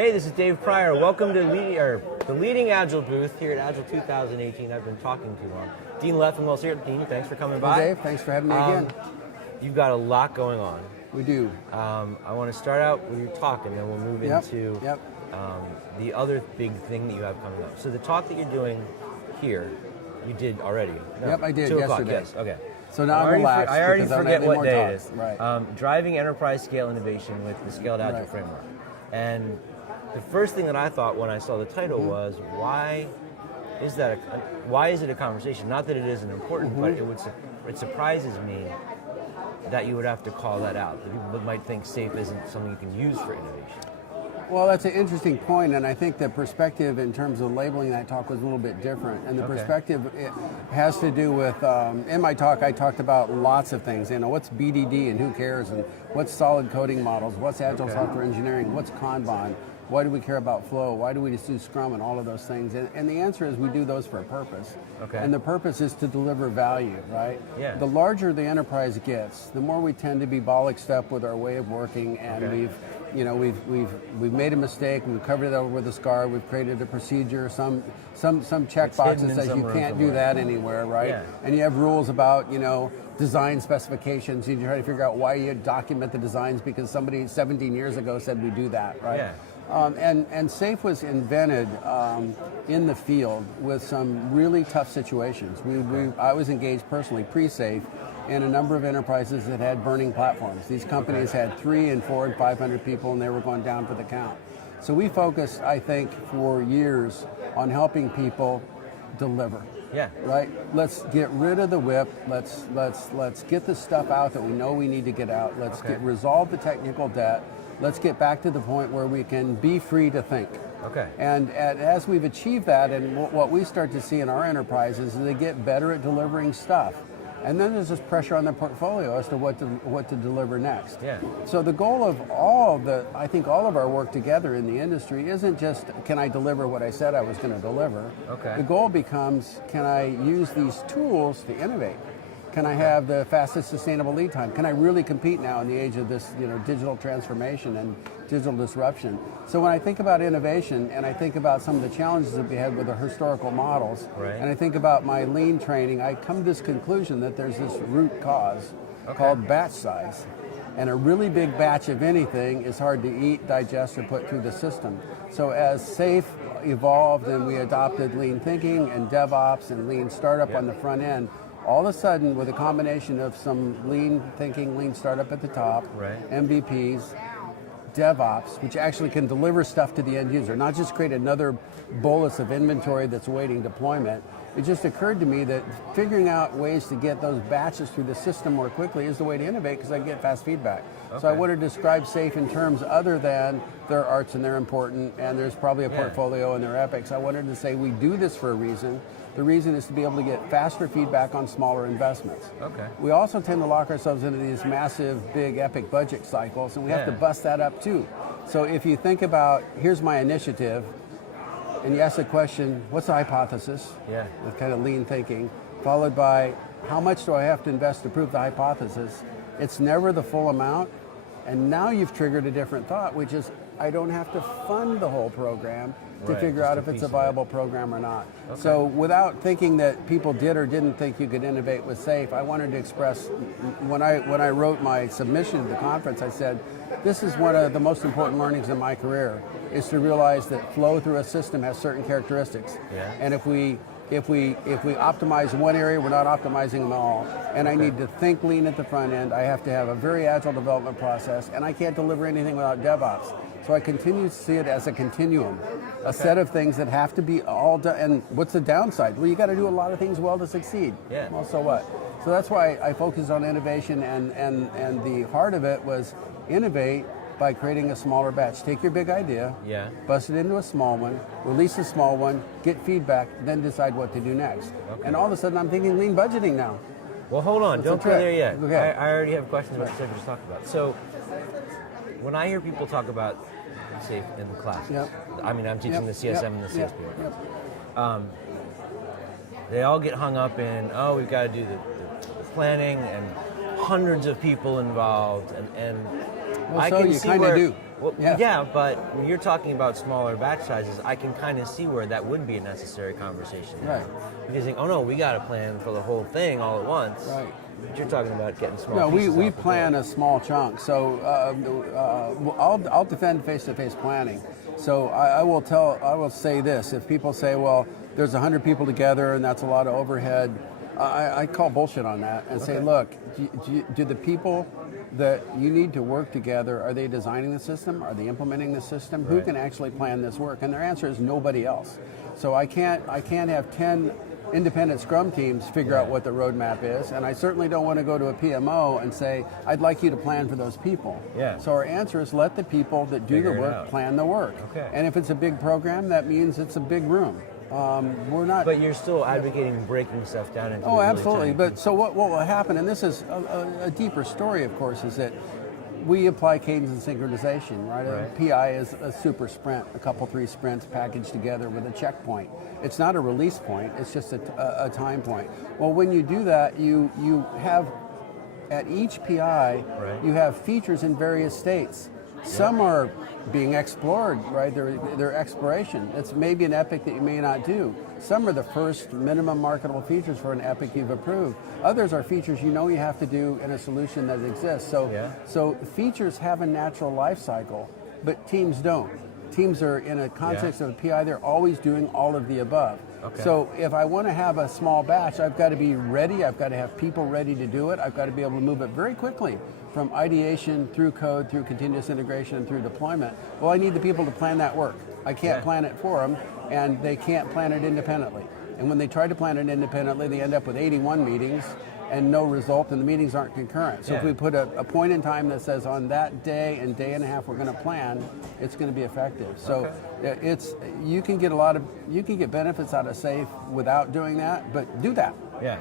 Hey, this is Dave Pryor. Welcome to the Leading Agile booth here at Agile 2018. I've been talking too long. Dean Leffingwell's here. Dean, thanks for coming by. Hey Dave, thanks for having me again. You've got a lot going on. We do. I want to start out with your talk, and then we'll move into the other big thing that you have coming up. So the talk that you're doing here, you did already. No, Yep, I did 2 o'clock, yesterday. yes, okay. So now I'm relaxed. I already because forget I'm what more day talk. it is. Right. Driving enterprise scale innovation with the Scaled Agile framework. And the first thing that I thought when I saw the title was, why is it a conversation? Not that it isn't important, but it surprises me that you would have to call that out. That people might think SAFe isn't something you can use for innovation. Well, that's an interesting point, and I think the perspective in terms of labeling that talk was a little bit different. And the perspective it has to do with, in my talk, I talked about lots of things. You know, what's BDD and who cares, and what's solid coding models, what's Agile software engineering, what's Kanban, why do we care about flow, why do we just do Scrum and all of those things? And the answer is we do those for a purpose. And the purpose is to deliver value, right? Yeah. The larger the enterprise gets, the more we tend to be bollocksed up with our way of working, and we've made a mistake, we've covered it over with a scar, we've created a procedure, some checkbox that says you can't do that anywhere, right? Yeah. And you have rules about, design specifications. You try to figure out why you document the designs because somebody 17 years ago said we do that, right? Yeah. And SAFe was invented in the field with some really tough situations. I was engaged personally pre-SAFe in a number of enterprises that had burning platforms. These companies had 300 and 400 and 500 people, and they were going down for the count. So we focused, I think, for years on helping people deliver. Yeah. Right. Let's get rid of the whip. Let's get the stuff out that we know we need to get out. Let's resolve the technical debt. Let's get back to the point where we can be free to think. Okay. And as we've achieved that, and what we start to see in our enterprises is they get better at delivering stuff. And then there's this pressure on the portfolio as to what to deliver next. Yeah. So the goal of all of our work together in the industry isn't just, can I deliver what I said I was going to deliver? Okay. The goal becomes, can I use these tools to innovate? Can I have the fastest sustainable lead time? Can I really compete now in the age of this, digital transformation and digital disruption? So when I think about innovation, and I think about some of the challenges that we had with the historical models, and I think about my lean training, I come to this conclusion that there's this root cause called batch size. And a really big batch of anything is hard to eat, digest, or put through the system. So as SAFe evolved and we adopted lean thinking and Devops and lean startup on the front end, all of a sudden, with a combination of some lean thinking, lean startup at the top, MVPs, DevOps, which actually can deliver stuff to the end user, not just create another bolus of inventory that's awaiting deployment. It just occurred to me that figuring out ways to get those batches through the system more quickly is the way to innovate, because I get fast feedback. So I want to describe SAFe in terms other than they're arts and they're important, and there's probably a portfolio and they're epics. I wanted to say we do this for a reason. The reason is to be able to get faster feedback on smaller investments. We also tend to lock ourselves into these massive, big, epic budget cycles, and we have to bust that up too. So if you think about, here's my initiative, and you ask the question, what's the hypothesis? With kind of lean thinking, followed by, how much do I have to invest to prove the hypothesis? It's never the full amount, and now you've triggered a different thought, which is, I don't have to fund the whole program to figure out if it's a viable program or not. So without thinking that people did or didn't think you could innovate with SAFe, I wanted to express, when I wrote my submission to the conference, I said, this is one of the most important learnings in my career, is to realize that flow through a system has certain characteristics. And if we optimize one area, we're not optimizing them all. And I need to think lean at the front end. I have to have a very agile development process, and I can't deliver anything without DevOps. So I continue to see it as a continuum, a set of things that have to be all done. And what's the downside? Well, you got to do a lot of things well to succeed. Well, so what? So that's why I focused on innovation, and the heart of it was innovate by creating a smaller batch. Take your big idea, bust it into a small one, release a small one, get feedback, then decide what to do next. And all of a sudden I'm thinking lean budgeting now. Well, hold on, don't go there yet. Okay. I already have questions about the stuff you just talked about. So when I hear people talk about SAFe in the classes, I mean, I'm teaching the CSM and the CS people. They all get hung up in, we've got to do the planning and hundreds of people involved, and Well, I so can you see kind of where, do. Well, Yeah. yeah, but when you're talking about smaller batch sizes, I can kind of see where that would be a necessary conversation. Right. Because you think, oh no, we got to plan for the whole thing all at once. Right. But you're talking about getting small No, pieces we off the plan board. a small chunk. So I'll defend face-to-face planning. So I will say this: if people say, well, there's 100 people together and that's a lot of overhead, I call bullshit on that and say, look, do the people that you need to work together, are they designing the system? Are they implementing the system? Who can actually plan this work? And their answer is nobody else. So I can't have 10 independent Scrum teams figure out what the roadmap is, and I certainly don't want to go to a PMO and say, I'd like you to plan for those people. Yeah. So our answer is let the people that do Figure the it work out. plan the work. Okay. And if it's a big program, that means it's a big room. We're not... But you're still advocating breaking stuff down into Oh, really absolutely. tiny But pieces. so what will happen, and this is a deeper story, of course, is that we apply cadence and synchronization, right? A Right. PI is a super sprint, a couple, 3 sprints packaged together with a checkpoint. It's not a release point, it's just a time point. Well, when you do that, you have, at each PI, you have features in various states. Some are being explored, right? They're exploration. It's maybe an epic that you may not do. Some are the first minimum marketable features for an epic you've approved. Others are features you know you have to do in a solution that exists. So features have a natural life cycle, but teams don't. Teams are in a context of a PI, they're always doing all of the above. Okay. So if I want to have a small batch, I've got to be ready, I've got to have people ready to do it, I've got to be able to move it very quickly from ideation through code, through continuous integration, and through deployment. Well, I need the people to plan that work. I can't plan it for them, and they can't plan it independently. And when they try to plan it independently, they end up with 81 meetings and no result, and the meetings aren't concurrent. So if we put a point in time that says on that day and day and a half we're going to plan, it's going to be effective. So you can get benefits out of SAFe without doing that, but do that. Yeah.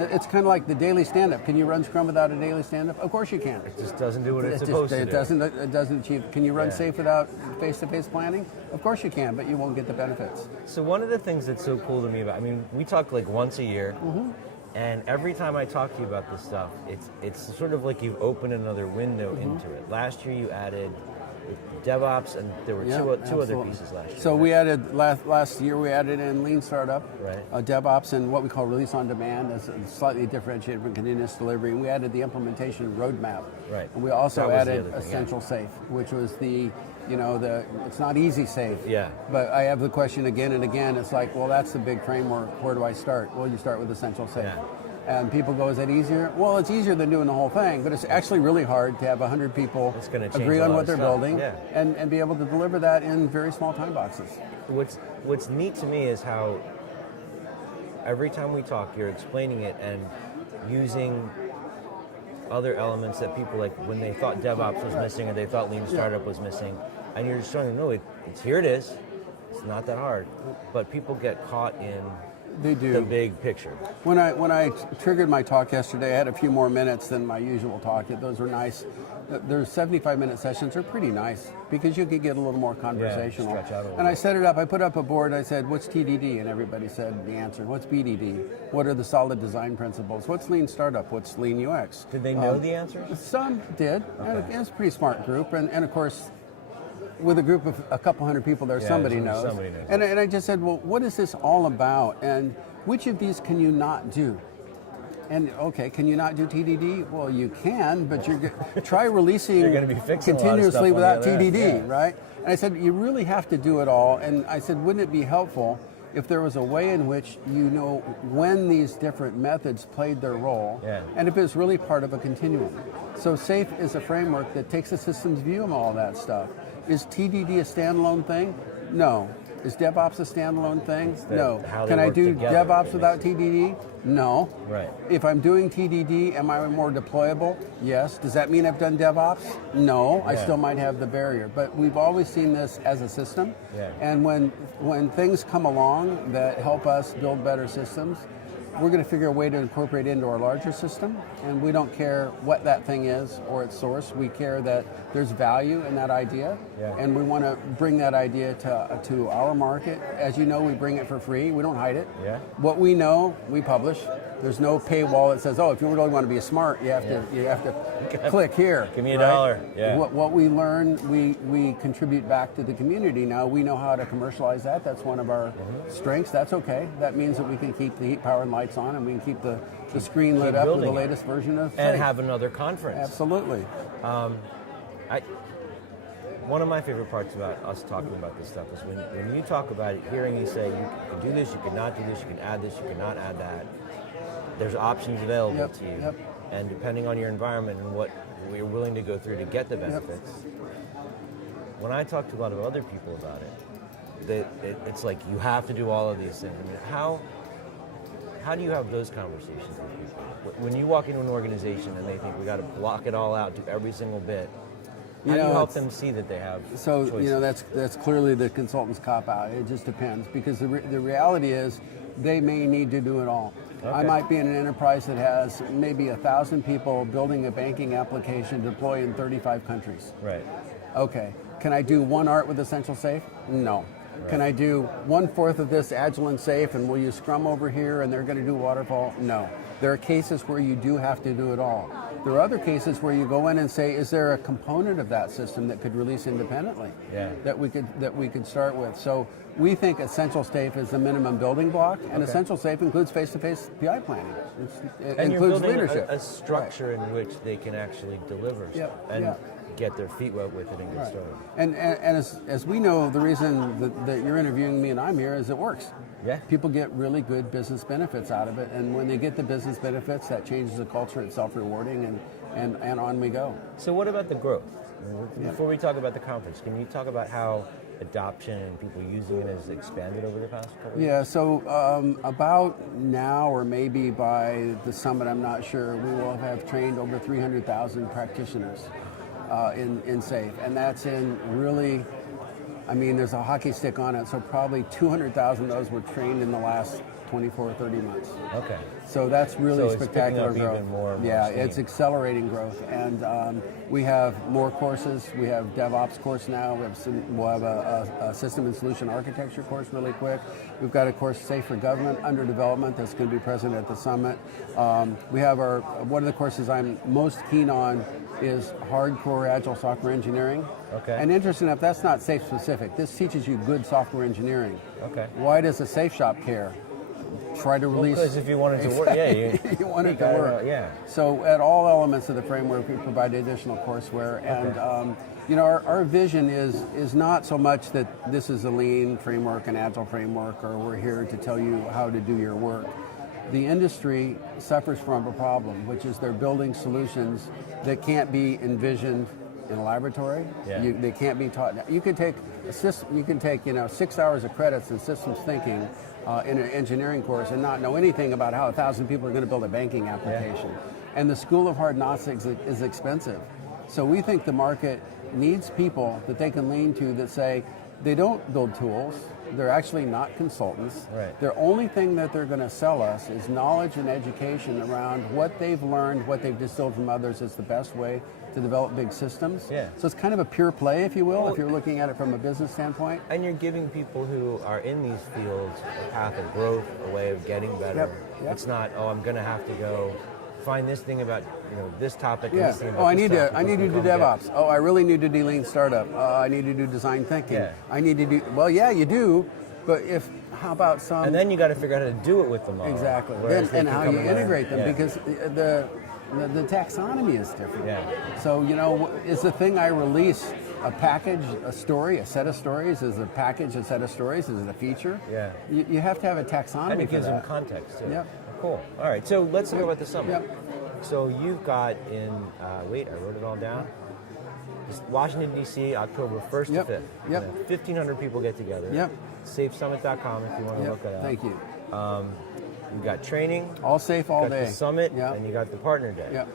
It's kind of like the Daily Standup. Can you run Scrum without a Daily Standup? Of course you can. It just doesn't do what it's supposed to do. It doesn't achieve. Can you run SAFe without face-to-face planning? Of course you can, but you won't get the benefits. So one of the things that's so cool to me about, I mean, we talk like once a year, and every time I talk to you about this stuff, it's sort of like you've opened another window into it. Last year you added Devops, and there were two other pieces last year. So we added last year. We added in Lean Startup, Devops, and what we call Release on Demand. That's slightly differentiated from continuous delivery. And we added the implementation roadmap. Right. And we also That was the added other thing, Essential SAFe, which was it's not easy SAFe. Yeah. But I have the question again and again. It's like, well, that's the big framework. Where do I start? Well, you start with Essential SAFe. Yeah. And people go, is that easier? Well, it's easier than doing the whole thing, but it's actually really hard to have 100 people agree on what they're building and be able to deliver that in very small time boxes. What's neat to me is how every time we talk, you're explaining it and using other elements that people, like when they thought DevOps was missing or they thought Lean Startup was missing, and you're just showing them, no, it's here it is. It's not that hard. But people get caught in They do. the big picture. When I triggered my talk yesterday, I had a few more minutes than my usual talk. Those were nice. There's 75-minute sessions are pretty nice because you could get a little more conversational. stretch out a little And I bit. set it up. I put up a board. I said, "What's TDD?" And everybody said the answer. What's BDD? What are the solid design principles? What's Lean Startup? What's Lean UX? Did they know the answers? Some did. Okay. And it's a pretty smart group. And of course, with a group of a couple hundred people there, somebody knows. Somebody knows. And I just said, well, what is this all about? And which of these can you not do? And okay, can you not do TDD? Well, you can, but try releasing You're gonna be fixing a lot of stuff continuously on without the other end, TDD, yeah. right? And I said, you really have to do it all. And I said, wouldn't it be helpful if there was a way in which you know when these different methods played their role, and if it's really part of a continuum? So SAFe is a framework that takes a systems view of all that stuff. Is TDD a standalone thing? No. Is DevOps a standalone thing? No. how they Can I work do together, DevOps without TDD? No. Right. If I'm doing TDD, am I more deployable? Yes. Does that mean I've done DevOps? No. I still might have the barrier. But we've always seen this as a system. Yeah. And when things come along that help us build better systems, we're going to figure a way to incorporate it into our larger system, and we don't care what that thing is or its source. We care that there's value in that idea, and we want to bring that idea to our market. As you know, we bring it for free. We don't hide it. Yeah. What we know, we publish. There's no paywall that says, oh, if you really want to be smart, you have to click here. Give me a dollar. Yeah. What we learn, we contribute back to the community. Now we know how to commercialize that. That's one of our strengths. That's okay. That means that we can keep the heat, power, and lights on, and we can keep the screen lit up with the latest version of and Safe. have another conference. Absolutely. One of my favorite parts about us talking about this stuff is when you talk about it, hearing you say you can do this, you can not do this, you can add this, you cannot add that. There's options available to you. And depending on your environment and what we're willing to go through to get the benefits. When I talk to a lot of other people about it, it's like you have to do all of these things. I mean, how do you have those conversations with people? When you walk into an organization and they think we got to block it all out, do every single bit, how do you help them see that they have choices? That's clearly the consultant's cop-out. It just depends, because the reality is they may need to do it all. Okay. I might be in an enterprise that has maybe 1,000 people building a banking application deployed in 35 countries. Right. Okay. Can I do one art with Essential Safe? No. Right. Can I do 1/4 of this Agile and Safe, and we'll use Scrum over here and they're going to do waterfall? No. There are cases where you do have to do it all. There are other cases where you go in and say, is there a component of that system that could release independently that we could start with? So we think Essential Safe is the minimum building block, and Essential Safe includes face-to-face PI planning. It and includes you're building leadership. A structure in which they can actually deliver stuff and get their feet wet with it and get started. And as we know, the reason that you're interviewing me and I'm here is it works. Yeah. People get really good business benefits out of it, and when they get the business benefits, that changes the culture. It's self-rewarding, and on we go. So what about the growth? Before we talk about the conference, can you talk about how adoption and people using it has expanded over the past couple of years? Yeah, so about now, or maybe by the summit, I'm not sure, we will have trained over 300,000 practitioners in SAFE, and that's in really, I mean, there's a hockey stick on it, so probably 200,000 of those were trained in the last 24 or 30 months. Okay. So that's really spectacular growth. Even more It's accelerating growth, and we have more courses. We have Devops course now. We'll have a system and solution architecture course really quick. We've got a course, Safe for Government, under development, that's going to be present at the summit. We have one of the courses I'm most keen on is hardcore Agile software engineering. Okay. And interesting enough, that's not SAFE specific. This teaches you good software engineering. Okay. Why does a Safe shop care? Try to release. Because if you want it to work, you want it to work. So at all elements of the framework, we provide additional courseware, and our vision is not so much that this is a lean framework, an agile framework, or we're here to tell you how to do your work. The industry suffers from a problem, which is they're building solutions that can't be envisioned in a laboratory. They can't be taught. You can take 6 hours of credits in systems thinking in an engineering course and not know anything about how 1,000 people are going to build a banking application. And the School of Hard Knocks is expensive. So we think the market needs people that they can lean to that say they don't build tools. They're actually not consultants. Right. The only thing that they're going to sell us is knowledge and education around what they've learned, what they've distilled from others is the best way to develop big systems. Yeah. So it's kind of a pure play, if you will, if you're looking at it from a business standpoint. And you're giving people who are in these fields a path of growth, a way of getting better. Yep. It's not, I'm going to have to go find this thing about this topic. And this thing about I need to do DevOps. I really need to do lean startup. I need to do design thinking. Yeah. I need to do. Well, yeah, you do, but how about some? And then you got to figure out how to do it with them all. Exactly. And how you integrate them, because the taxonomy is different. Yeah. So is the thing I release a package, a story, a set of stories? Is a package a set of stories? Is it a feature? Yeah. You have to have a taxonomy. And it gives for them that. context too. Yep. Cool. All right. So let's talk about the summit. Yep. So you've got in I wrote it all down. Washington D.C. October 1st to 5th. Yep. 1,500 people get together. Yep. SafeSummit.com if you want to look it up. Thank you. You've got training. All safe all day. The summit, and you got the partner day. Yep.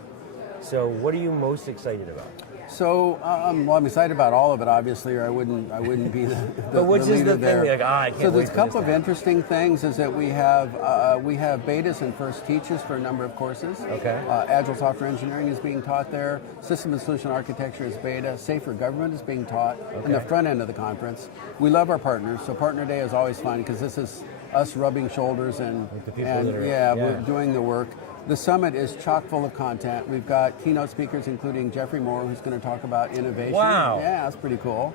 So what are you most excited about? So, I'm excited about all of it, obviously, or I wouldn't be the But which the is the leader there. thing? Like, I can't so wait there's a for couple this of interesting things. Is that we have betas and first teaches for a number of courses. Okay. Agile software engineering is being taught there. System and solution architecture is beta. Safe for Government is being taught in the front end of the conference. We love our partners, so Partner Day is always fun because this is us rubbing shoulders and, With the people that are- we're doing the work. The summit is chock full of content. We've got keynote speakers, including Jeffrey Moore, who's going to talk about innovation. Wow. Yeah, that's pretty cool.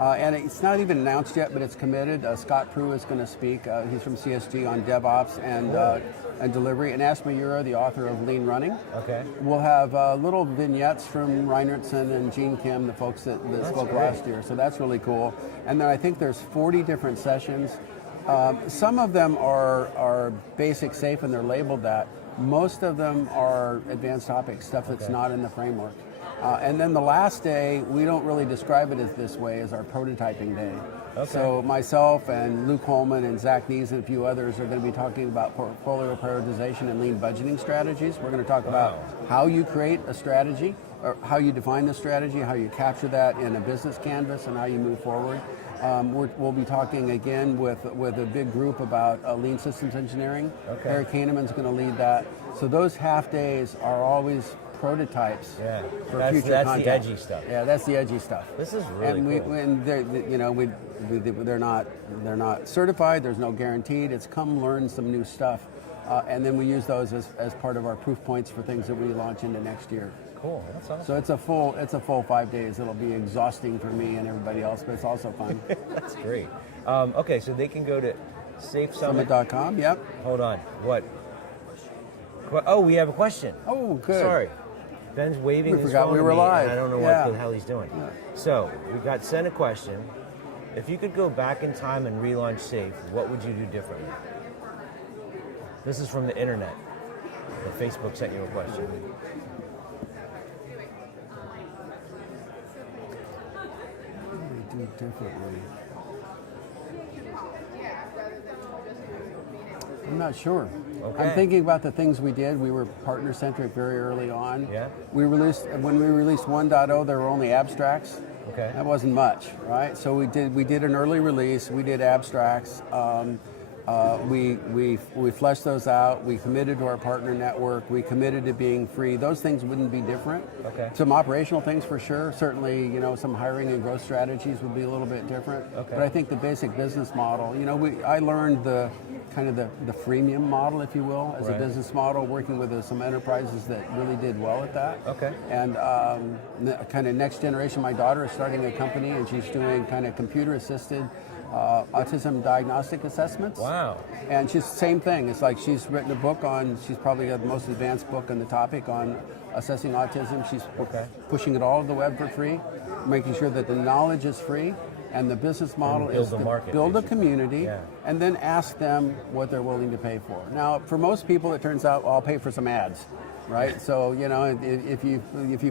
And it's not even announced yet, but it's committed. Scott Prue is going to speak. He's from CSG on Devops and delivery. And Ash Mayura, the author of Lean Running. Okay. We'll have little vignettes from Reinertson and Gene Kim, the folks that spoke great. last year. So that's really cool. And then I think there's 40 different sessions. Some of them are basic safe and they're labeled that. Most of them are advanced topics, stuff that's not in the framework. And then the last day, we don't really describe it as this way, as our prototyping day. Okay. So myself and Luke Holman and Zach Nees and a few others are going to be talking about portfolio prioritization and lean budgeting strategies. We're going to talk about how you create a strategy, or how you define the strategy, how you capture that in a business canvas, and how you move forward. We'll be talking again with a big group about lean systems engineering. Okay. Eric Kahneman's going to lead that. So those half days are always prototypes for future that's content. the edgy stuff. Yeah, that's the edgy stuff. This is really cool. And they're not certified. There's no guaranteed. It's come learn some new stuff, and then we use those as part of our proof points for things that we launch into next year. Cool. That's awesome. So it's a full 5 days. It'll be exhausting for me and everybody else, but it's also fun. That's great. Okay, so they can go to SafeSummit. Summit.com. Yep. Hold on. What? Oh, we have a question. Oh, good. Sorry. Ben's waving We his forgot phone we to were me, live. and I don't know Yeah. what the hell he's doing. Yeah. So, we got sent a question. If you could go back in time and relaunch Safe, what would you do differently? This is from the internet. The Facebook sent you a question. What do we do differently? I'm not sure. Okay. I'm thinking about the things we did. We were partner-centric very early on. Yeah. When we released 1.0, there were only abstracts. Okay. That wasn't much, right? So we did an early release. We did abstracts. We fleshed those out. We committed to our partner network. We committed to being free. Those things wouldn't be different. Okay. Some operational things for sure. Certainly, some hiring and growth strategies would be a little bit different. Okay. But I think the basic business model. I learned the freemium model, if you will, as a business model, working with some enterprises that really did well at that. Okay. And kind of next generation, my daughter is starting a company and she's doing kind of computer-assisted autism diagnostic assessments. Wow. And she's same thing. It's like she's written a book she's probably got the most advanced book on the topic on assessing autism. She's pushing it all to the web for free, making sure that the knowledge is free. And the business model is to build a community and then ask them what they're willing to pay for. Now, for most people, it turns out, I'll pay for some ads, right? So, if you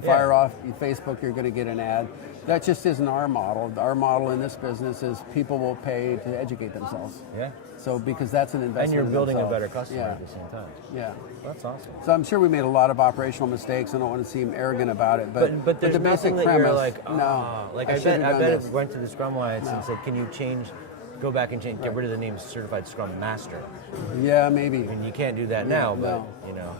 fire off Facebook, you're going to get an ad. That just isn't our model. Our model in this business is people will pay to educate themselves. Yeah. So, because that's an investment And you're in building a themselves. better customer at the same time. Yeah. That's awesome. So I'm sure we made a lot of operational mistakes. I don't want to seem arrogant about it, but there's the basic nothing that premise. you're like, no, like I I should've bet done if this. we went to the Scrum Alliance and said, can you go back and change, get rid of the name Certified Scrum Master. Yeah, maybe. I mean, you can't do that now, but no.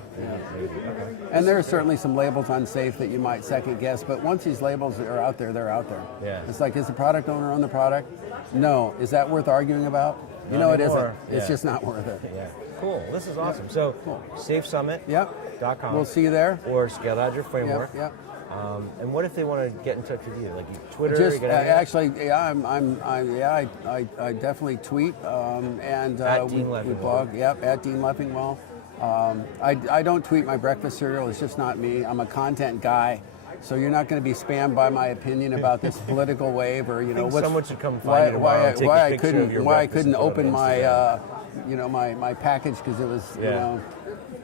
maybe. Okay. And there are certainly some labels on Safe that you might second guess, but once these labels are out there, they're out there. Yeah. It's like, is the product owner on the product? No. Is that worth arguing about? You Not know anymore. it isn't. It's just not worth it. Yeah. Cool. This is awesome. So, SafeSummit.com. We'll see you there. Or Scaled Agile Framework. Yep. And what if they want to get in touch with you, like Twitter? Just get anything? actually, I definitely tweet and At Dean we Leffingwell. blog. Yep, at Dean Leffingwell. I don't tweet my breakfast cereal. It's just not me. I'm a content guy. So you're not going to be spammed by my opinion about this political wave, or someone should come find you tomorrow and take a picture of your why I breakfast couldn't and put it open on my my package because it was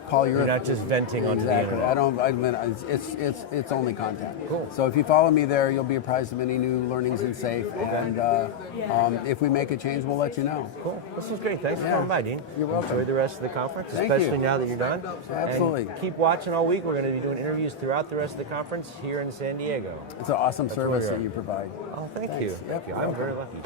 polyurethane. You're not just venting onto the Exactly. internet. It's only content. Cool. So if you follow me there, you'll be apprised of any new learnings in Safe. And if we make a change, we'll let you know. Cool. This was great. Thanks for coming by, Dean. You're welcome. Enjoy the rest of the conference, Thank especially you. now that you're done. Absolutely. And keep watching all week. We're going to be doing interviews throughout the rest of the conference here in San Diego. It's an awesome service where that we you provide. Oh, thank Thanks. you. Yep, Thank you. you're I'm welcome. very lucky.